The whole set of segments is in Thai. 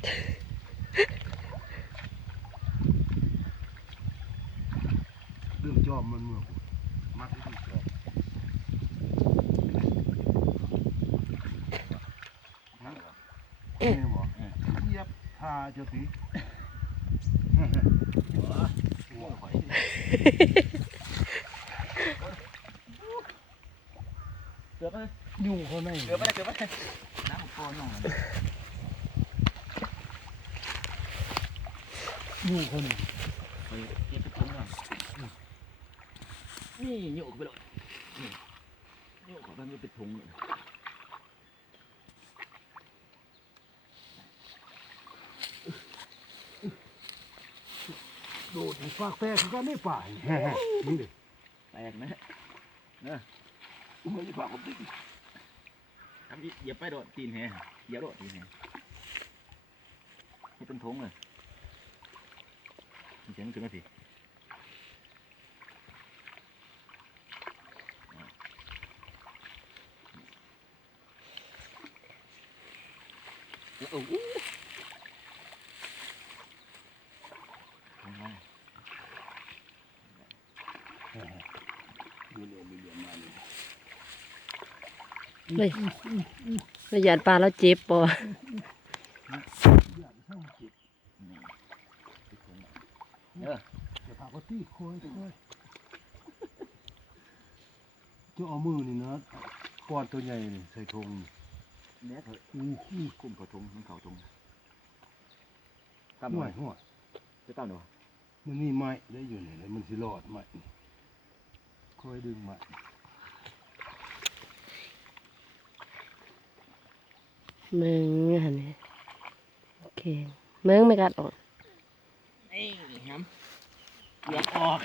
เรื่องจอมมันเมื่อมัดที่จอมนั่นเหรอนี่บอกเทียบทาเจ้าตีเกือบไปยุ่งเขาในเกือบไปเกือบไปน้ำโคลนหน่อยยุ่งเขานี่ไปเก็บไปถุงก่อนนี่โยกไปเลยนี่โยกเข้าไปมันเป็นถุงเลยโดดฝากแตกก็ไม่ป่ายนี่เลยแตกนะเนอะไม่ได้ฝากผมดิทำเหยียบไปโดดตีนแห่เหยียบโดดตีนแห่นี่เป็นถุงเลยเสียงขึ้นไหมพี่โอ้โหเลยระยะปลาแล้วเจ็บปอจะพาเขาตีคอยจะเอามือนี่นะก้อนตัวใหญ่นี่ใส่ธงเนี่ยเถอะคุ้มกระทงมันเข่าทงห่วยห่วยจะตั้งหรอมันนี่ไม้ได้อยู่นี่เลยมันสิรอดไม้คอยดึงไม้มึงหันนี่โอเคมึงไม่กัดออกนี่ฮัมเกือบออก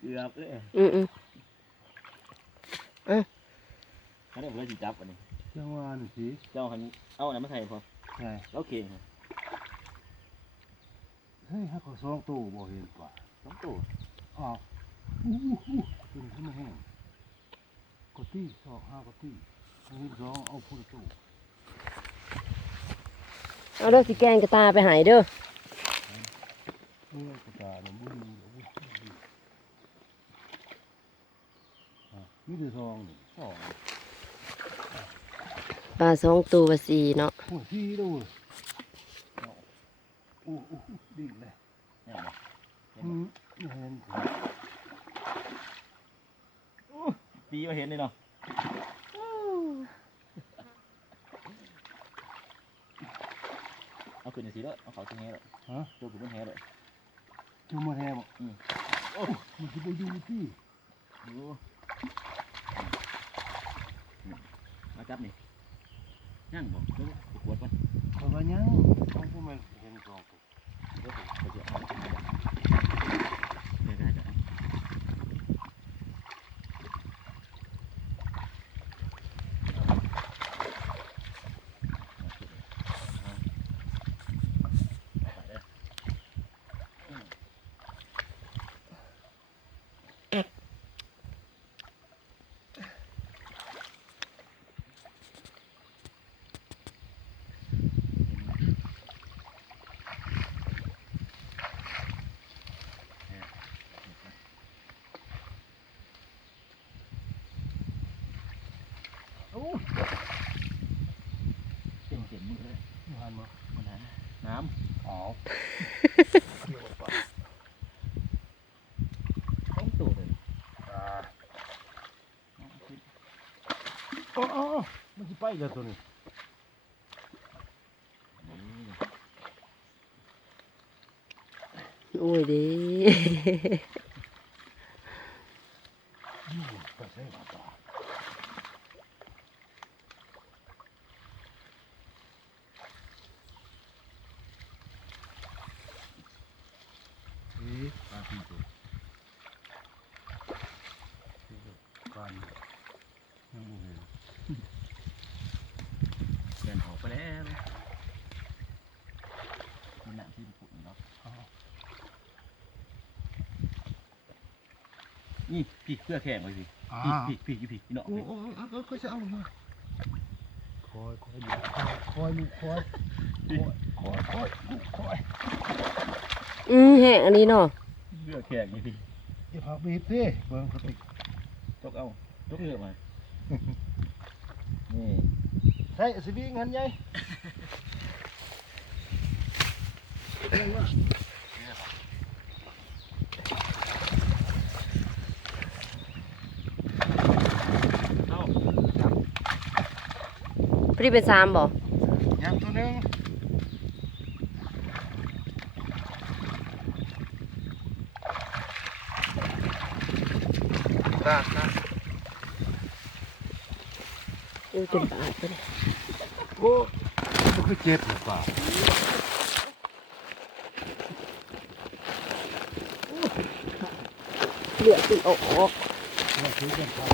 เกือบเลยเขาได้เพื่อจีจับอันนี้จังหวะนี่สิเจ้าหันเอาอะไรมาใส่พอใช่แล้วเก่งเฮ้ยให้เขาซองตู้บ่เห็นป่ะ2 ตู้อ้าวขึ้นขึ้นมาแห้งกดตี้สอง5กดตี้2เอาพุ่นตู้เอาเด้อสิแกงกระตาไปหายเด้อกระตาเนี่ยบุ้งนี่คือซองนี่ปลา2 ตัว4เนาะโอ้4ด้วยโอ้ดิ่งเลยเห็นปีมาเห็นเลยเนาะเอาขึ้นในสีด้วยเอาเขาตรงนี้เลยฮะตัวผมเป็นแห่เลยจุ่มมาแห่บ่โอ้มันจะไปดูที่มาจับนี่ย่างบอกตัวขวดมันเพราะว่ายังเขาพวกมันเห็นกองก็ถูกเขาจะเอาเนี่ยได้จะเก่งมือเลยหันมาน้ำอ๋อต้องตัวเลยอ๋อมันจะไปกันตัวนี้โอ้ยดิไปใส่ปลาที่ตัวการยังไม่เห็นเดินออกไปแล้วมันหนักที่ปุ่นเนาะนี่พี่เพื่อแข่งไว้พี่พี่เนาะโอ้ก็จะเอามาคอยดูคอย คอยคอยคอย แห้งอันนี้เนาะ เลือกแขกนี่ดิ อย่าพาบีบสิเบิ่งสติ จกเอาจกเลือกมานี่ ใช่สิบีงันไง เอา พอดีเป็น3บ่ ยังตัวหนึงตา เป็นบาทไปเลย โอ้มันคือเจ็บหรือเปล่า เหลือเป็นออก เราถือกันครับ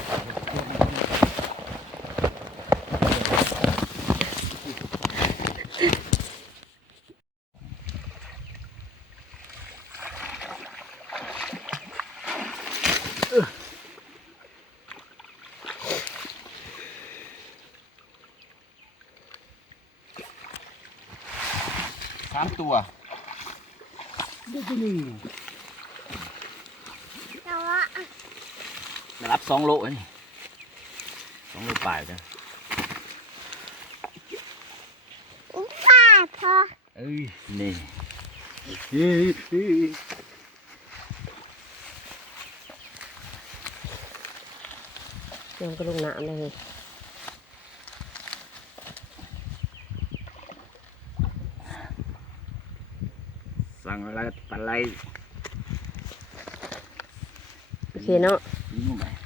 3 ตัว ดูตัวนี้ ได้รับ2 โลนี่2 โลปลายจ้ะ ป้าพอ เอ้ยนี่ ยังก็ลงน้ำเลย สั่งอะไรปลาไหล โอเคเนาะ นี่มั้ง